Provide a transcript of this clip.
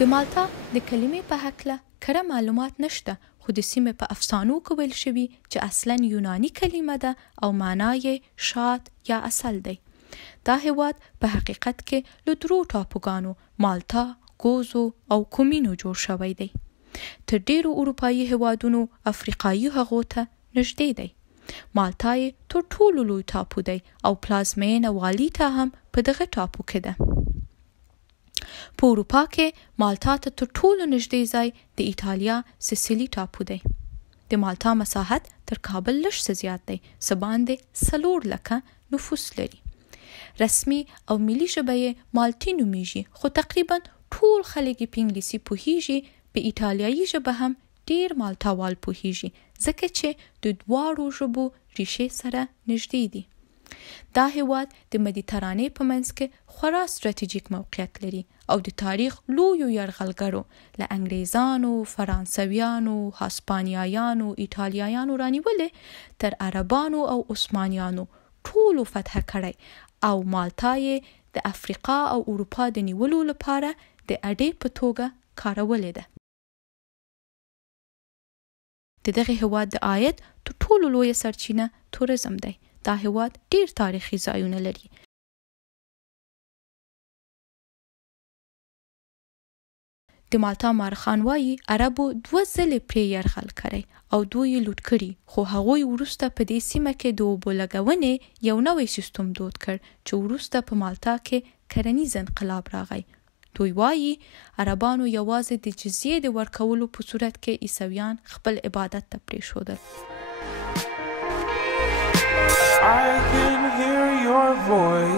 د مالټا د کلمې په هکله کره معلومات نشته، خو د سیمې په افسانو کې ویل شوي چې اصلاً یوناني کلمه ده او معنا یې شات یا عسل دی. دا هیواد په حقیقت کې له 3 ټاپوګانو مالټا، ګوزو او کومینو جوړ شوی دی. تر ډیرو اروپایي هیوادونو افریقایي هغو ته نږدې دی. مالټا یې تر ټولو لوی ټاپو دی او پلازمینه والي ته هم په دغه ټاپو کې ده. په اروپا کې مالټا ته تر ټولو نږدې ځای د ایټالیا سیسیلي ټاپو دی. د مالټا مساحت تر کابل لږ څه زیات دی، څه باندې 4 لکه نفوس لري. رسمي او ملي ژبه یې مالټي نومیږي، خو تقریبا ټول خلک په انګلیسي پوهیږي. په ایټالیایي ژبه هم ډیر مالټاوال پوهیږي، ځکه چې د دواړو ژبو ریښې سره نږدې دي. دا هیواد د مدیترانې په منځ کې خورا ستراتیژیک موقعیت لري او د تاریخ لویو یرغلګرو له انګریزانو، فرانسویانو، هسپانیایانو، ایټالیایانو رانیولې تر عربانو او عثمانیانو ټولو فتح کړی او مالټا یې د افریقا او اروپا د نیولو لپاره د اډې په توګه کارولې ده. د دغه هیواد د عاید تر ټولو لویه سرچینه توریزم دی. دا هیواد ډیر تاریخي ځایونه لري. د مالټا مارخان وایي عربو 2 ځلې پرې یرغل کړی او دوی یې لوټ کړي، خو هغوی وروسته په دې سیمه کې د اوبو لګونې یو نوی سیستم دود کړ چې وروسته په مالټا کې کرنیز انقلاب راغی. دوی وایي عربانو یوازې د جزیې د ورکولو په صورت کې عیسویان خپل عبادت ته پرېښودل. I can hear your voice